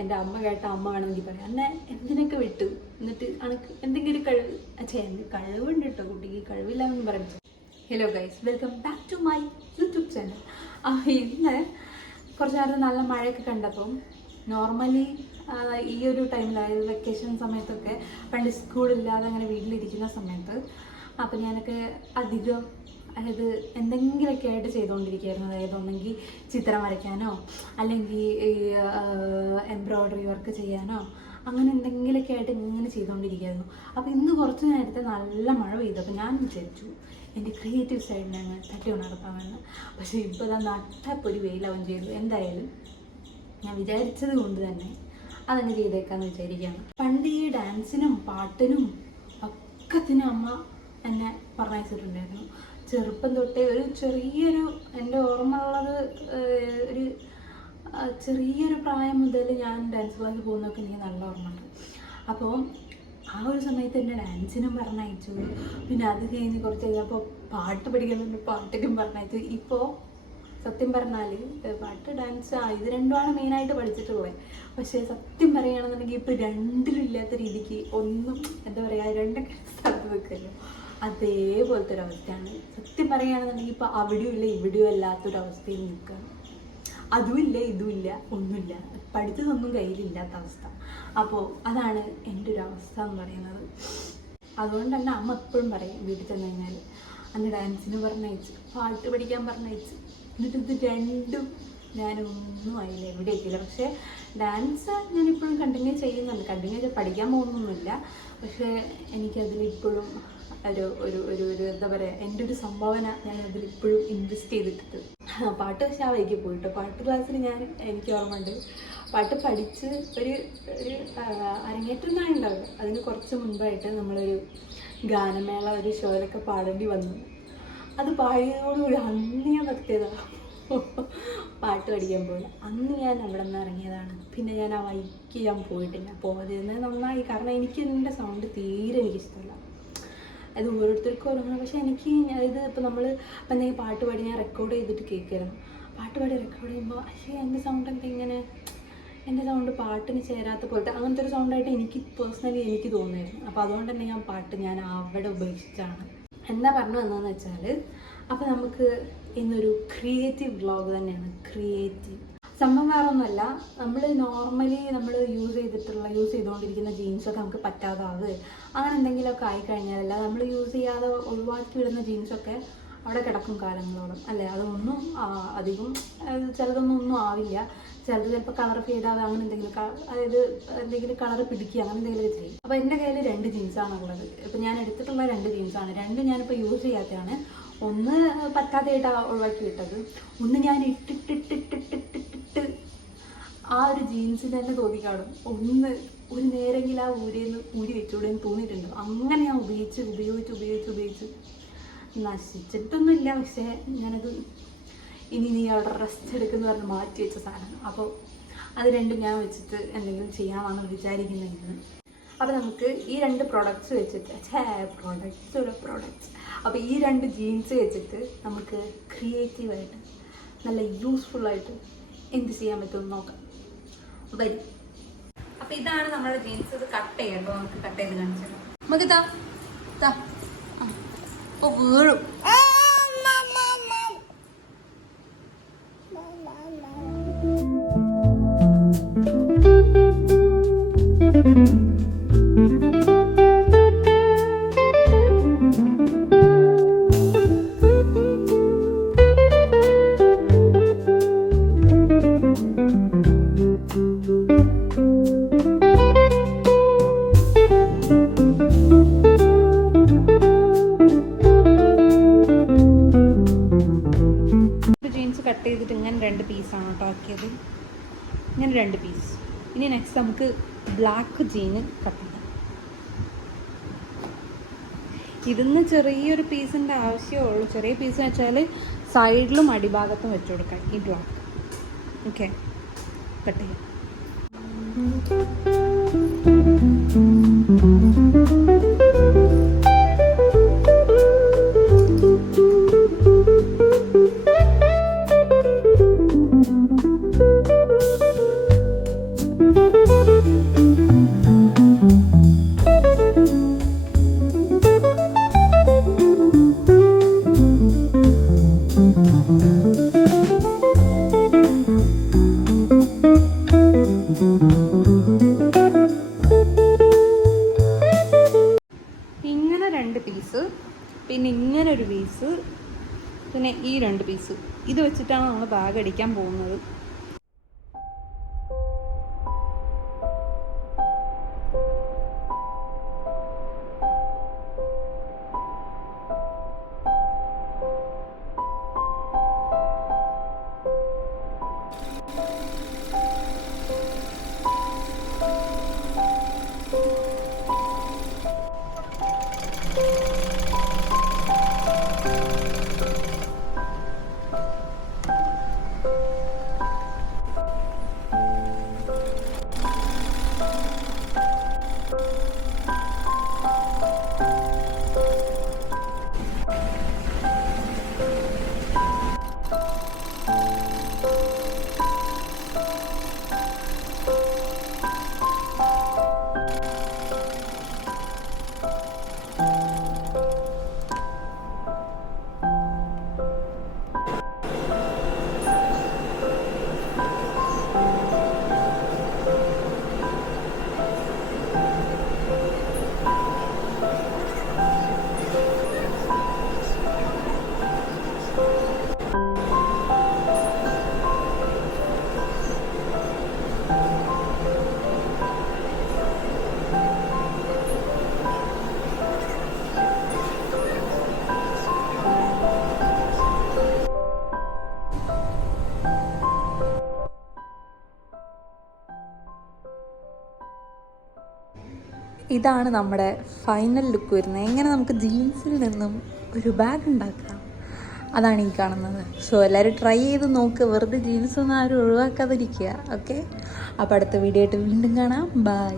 എൻ്റെ അമ്മ കേട്ട അമ്മ വേണമെങ്കിൽ പറയാം എന്നെ എന്തിനൊക്കെ വിട്ടു, എന്നിട്ട് അനക്ക് എന്തെങ്കിലും കഴിവ് കഴിവുണ്ട് കേട്ടോ കുട്ടിക്ക്, കഴിവില്ലാന്ന് പറയുന്നത്. Hello guys, welcome back to my YouTube channel. ഇന്ന് കുറച്ച് നേരത്തെ നല്ല മഴയൊക്കെ കണ്ടപ്പം നോർമലി ഈ ഒരു ടൈമിൽ, അതായത് വെക്കേഷൻ സമയത്തൊക്കെ പണ്ട് സ്കൂളില്ലാതെ അങ്ങനെ വീട്ടിലിരിക്കുന്ന സമയത്ത് അപ്പം ഞാനൊക്കെ അധികം അതായത് എന്തെങ്കിലുമൊക്കെ ആയിട്ട് ചെയ്തുകൊണ്ടിരിക്കുകയായിരുന്നു. അതായത് ഒന്നെങ്കിൽ ചിത്രം വരയ്ക്കാനോ അല്ലെങ്കിൽ ഈ എംബ്രോയ്ഡറി വർക്ക് ചെയ്യാനോ അങ്ങനെ എന്തെങ്കിലുമൊക്കെ ആയിട്ട് ഇങ്ങനെ ചെയ്തുകൊണ്ടിരിക്കുകയായിരുന്നു. അപ്പോൾ ഇന്ന് കുറച്ച് നേരത്തെ നല്ല മഴ പെയ്തു. അപ്പോൾ ഞാൻ വിചാരിച്ചു എൻ്റെ ക്രിയേറ്റീവ് സൈഡിനെ അങ്ങ് തട്ടി ഉണർത്താമെന്ന്. പക്ഷേ ഇപ്പോൾ ഇതാ നട്ടപ്പൊടി വെയിലാവും ചെയ്തു. എന്തായാലും ഞാൻ വിചാരിച്ചത് കൊണ്ട് തന്നെ അതങ്ങ് ചെയ്തേക്കാന്ന് വിചാരിക്കുകയാണ്. പണ്ട് ഈ ഡാൻസിനും പാട്ടിനും ഒക്കത്തിനും അമ്മ എന്നെ പറഞ്ഞയച്ചിട്ടുണ്ടായിരുന്നു. ചെറുപ്പം തൊട്ടേ ഒരു ചെറിയൊരു, എൻ്റെ ഓർമ്മ ഉള്ളത് ഒരു ചെറിയൊരു പ്രായം മുതൽ ഞാൻ ഡാൻസ് ക്ലാസ്സിൽ പോകുന്നതൊക്കെ എനിക്ക് നല്ല ഓർമ്മയുണ്ട്. അപ്പോൾ ആ ഒരു സമയത്ത് എന്നെ ഡാൻസിനും പറഞ്ഞയച്ചു. പിന്നെ അത് കഴിഞ്ഞ് കുറച്ച് കഴിഞ്ഞപ്പോൾ പാട്ട് പഠിക്കുന്നുണ്ട്, പാട്ടിനും പറഞ്ഞയച്ചു. ഇപ്പോൾ സത്യം പറഞ്ഞാൽ പാട്ട്, ഡാൻസ് ഇത് രണ്ടുമാണ് മെയിനായിട്ട് പഠിച്ചിട്ടുള്ളത്. പക്ഷേ സത്യം പറയുകയാണെന്നുണ്ടെങ്കിൽ ഇപ്പോൾ രണ്ടിലും ഇല്ലാത്ത രീതിക്ക് ഒന്നും എന്താ പറയുക, രണ്ടൊക്കെ സ്ഥലത്ത് നിൽക്കുമല്ലോ, അതേപോലത്തെ ഒരവസ്ഥയാണ്. സത്യം പറയുകയാണെന്നുണ്ടെങ്കിൽ ഇപ്പോൾ അവിടെയും ഇല്ല ഇവിടെയും അല്ലാത്തൊരവസ്ഥയിൽ നിൽക്കുകയാണ്. അതുമില്ല ഇതുമില്ല ഒന്നുമില്ല, പഠിച്ചതൊന്നും കയ്യിലില്ലാത്ത അവസ്ഥ. അപ്പോൾ അതാണ് എൻ്റെ ഒരു അവസ്ഥ എന്ന് പറയുന്നത്. അതുകൊണ്ട് തന്നെ അമ്മ എപ്പോഴും പറയും വീട്ടിൽ ചെന്ന് കഴിഞ്ഞാൽ അന്ന് ഡാൻസിന് പറഞ്ഞയച്ചു, പാട്ട് പഠിക്കാൻ പറഞ്ഞയച്ചു. എന്നിട്ട് ഇത് രണ്ടും ഞാനൊന്നും ആയില്ല, എവിടെ എത്തിയില്ല. പക്ഷേ ഡാൻസ് ഞാനിപ്പോഴും കണ്ടിന്യൂ ചെയ്യുന്നുണ്ട്, കണ്ടിന്യൂ പഠിക്കാൻ പോകുന്നൊന്നുമില്ല. പക്ഷേ എനിക്കതിലിപ്പോഴും ഒരു ഒരു ഒരു ഒരു എന്താ പറയുക, എൻ്റെ ഒരു സംഭാവന ഞാൻ അതിലിപ്പോഴും ഇൻവെസ്റ്റ് ചെയ്തിട്ടുണ്ട്. പാട്ട് പക്ഷേ ആ വഴിക്ക് പോയിട്ട് പാട്ട് ക്ലാസ്സിൽ എനിക്ക് ഓർമ്മയുണ്ട്, പാട്ട് പഠിച്ച് ഒരു അരങ്ങേറ്റം ഉണ്ടാവില്ല, അതിന് കുറച്ച് മുൻപായിട്ട് നമ്മളൊരു ഗാനമേള ഒരു ഷോയിലൊക്കെ പാടേണ്ടി വന്നു. അത് പാടിയതോടുകൂടി അന്ന് ഞാൻ നിർത്തിയതാണ്, പാട്ട് പഠിക്കാൻ പോയി. അന്ന് ഞാൻ അവിടെ നിന്ന് ഇറങ്ങിയതാണ്. പിന്നെ ഞാൻ ആ വഴിക്ക് ഞാൻ പോയിട്ടില്ല. പോകാതിരുന്നത് നന്നായി, കാരണം എനിക്ക് എൻ്റെ സൗണ്ട് തീരെ എനിക്കിഷ്ടമല്ല. അത് ഓരോരുത്തർക്കും ഓരോന്നും. പക്ഷേ എനിക്ക് അതായത് ഇപ്പോൾ നമ്മൾ ഇപ്പം എന്തെങ്കിലും പാട്ട് പാടി ഞാൻ റെക്കോർഡ് ചെയ്തിട്ട് കേൾക്കണം, പാട്ട് പാടി റെക്കോർഡ് ചെയ്യുമ്പോൾ പക്ഷേ എൻ്റെ സൗണ്ട് എന്താ ഇങ്ങനെ, എൻ്റെ സൗണ്ട് പാട്ടിന് ചേരാത്ത പോലത്തെ അങ്ങനത്തെ ഒരു സൗണ്ടായിട്ട് എനിക്ക് പേഴ്സണലി എനിക്ക് തോന്നുമായിരുന്നു. അപ്പോൾ അതുകൊണ്ട് തന്നെ ഞാൻ അവിടെ ഉപേക്ഷിച്ചാണ്. എന്താ പറഞ്ഞു വന്നതെന്ന് വെച്ചാൽ, അപ്പോൾ നമുക്ക് ഇന്നൊരു ക്രിയേറ്റീവ് വ്ളോഗ് തന്നെയാണ്. ക്രിയേറ്റീവ് സംഭവം വേറൊന്നുമല്ല, നമ്മൾ നോർമലി നമ്മൾ യൂസ് ചെയ്തുകൊണ്ടിരിക്കുന്ന ജീൻസൊക്കെ നമുക്ക് പറ്റാതാവുക അങ്ങനെ എന്തെങ്കിലുമൊക്കെ ആയിക്കഴിഞ്ഞാലല്ല, നമ്മൾ യൂസ് ചെയ്യാതെ ഒഴിവാക്കി വിടുന്ന ജീൻസൊക്കെ അവിടെ കിടക്കും കാലങ്ങളോളം അല്ലേ. അതൊന്നും അധികം ചിലതൊന്നും ആവില്ല, ചിലപ്പോൾ കളർ ഫെയ്ഡാവുക അങ്ങനെ എന്തെങ്കിലും, അതായത് എന്തെങ്കിലും കളർ പിടിക്കുക അങ്ങനെ എന്തെങ്കിലുമൊക്കെ ചെയ്യും. അപ്പോൾ എൻ്റെ കയ്യിൽ 2 ജീൻസാണുള്ളത്. ഇപ്പോൾ ഞാൻ എടുത്തിട്ടുള്ള 2 ജീൻസാണ്. 2 ഞാനിപ്പോൾ യൂസ് ചെയ്യാത്തതാണ്. ഒന്ന് പറ്റാതെയായിട്ടാണ് ഒഴിവാക്കി വിട്ടത്, ഒന്ന് ഞാൻ ഇട്ടിട്ട് ആ ഒരു ജീൻസിന് തന്നെ തോന്നിക്കാണും ഒന്ന് ഒരു നേരെങ്കിലും ആ ഊരി വെച്ചുകൂടെന്ന് തോന്നിയിട്ടുണ്ട്. അങ്ങനെ ഞാൻ ഉപയോഗിച്ച് നശിച്ചിട്ടൊന്നുമില്ല. പക്ഷേ ഞാനത് നീ അവിടെ റെസ്റ്റ് എടുക്കുന്ന പറഞ്ഞ് മാറ്റി വെച്ച സാധനം. അപ്പോൾ അത് രണ്ടും ഞാൻ വെച്ചിട്ട് എന്തെങ്കിലും ചെയ്യാമെന്നാണ് വിചാരിക്കുന്നത്. അപ്പോൾ നമുക്ക് ഈ 2 പ്രൊഡക്ട്സ് വെച്ചിട്ട് പ്രൊഡക്ട്സ് അപ്പോൾ ഈ 2 ജീൻസ് വെച്ചിട്ട് നമുക്ക് ക്രിയേറ്റീവായിട്ട് നല്ല യൂസ്ഫുള്ളായിട്ട് എന്ത് ചെയ്യാൻ പറ്റുമെന്ന് നോക്കാം. വരും. അപ്പോൾ ഇതാണ് നമ്മുടെ ജീൻസ്. ഇത് കട്ട് ചെയ്യാം. അപ്പോൾ നമുക്ക് കട്ട് ചെയ്ത് കാണിച്ചാൽ നമുക്ക് അപ്പോൾ വീഴും. കട്ട് ചെയ്തിട്ട് ഇങ്ങനെ 2 പീസാണ് കേട്ടോ ആക്കിയത്, ഇങ്ങനെ 2 പീസ്. ഇനി നെക്സ്റ്റ് നമുക്ക് ബ്ലാക്ക് ജീന് കട്ട് ചെയ്യാം. ഇതിന്ന് ചെറിയൊരു പീസിൻ്റെ ആവശ്യമേ ഉള്ളൂ. ചെറിയ പീസ് വെച്ചാൽ സൈഡിലും അടിഭാഗത്തും വെച്ച് കൊടുക്കാം ഈ ബ്ലാക്ക്. ഓക്കെ, കട്ട് ചെയ്യാം. ഇങ്ങനെ 2 പീസ്, പിന്നെ ഇങ്ങനെ ഒരു പീസ്, പിന്നെ ഈ 2 പീസ്. ഇത് വെച്ചിട്ടാണ് നമ്മൾ ബാഗ് അടിക്കാൻ പോകുന്നത്. ഇതാണ് നമ്മുടെ ഫൈനൽ ലുക്ക് വരുന്നത്. എങ്ങനെ നമുക്ക് ജീൻസിൽ നിന്നും ഒരു ബാഗ് ഉണ്ടാക്കാം, അതാണ് ഈ കാണുന്നത്. സോ എല്ലാവരും ട്രൈ ചെയ്ത് നോക്കുക, വെറുതെ ജീൻസൊന്നും ആരും ഒഴിവാക്കാതിരിക്കുക. ഓക്കെ, അപ്പോൾ അടുത്ത വീഡിയോ ആയിട്ട് വീണ്ടും കാണാം. ബൈ.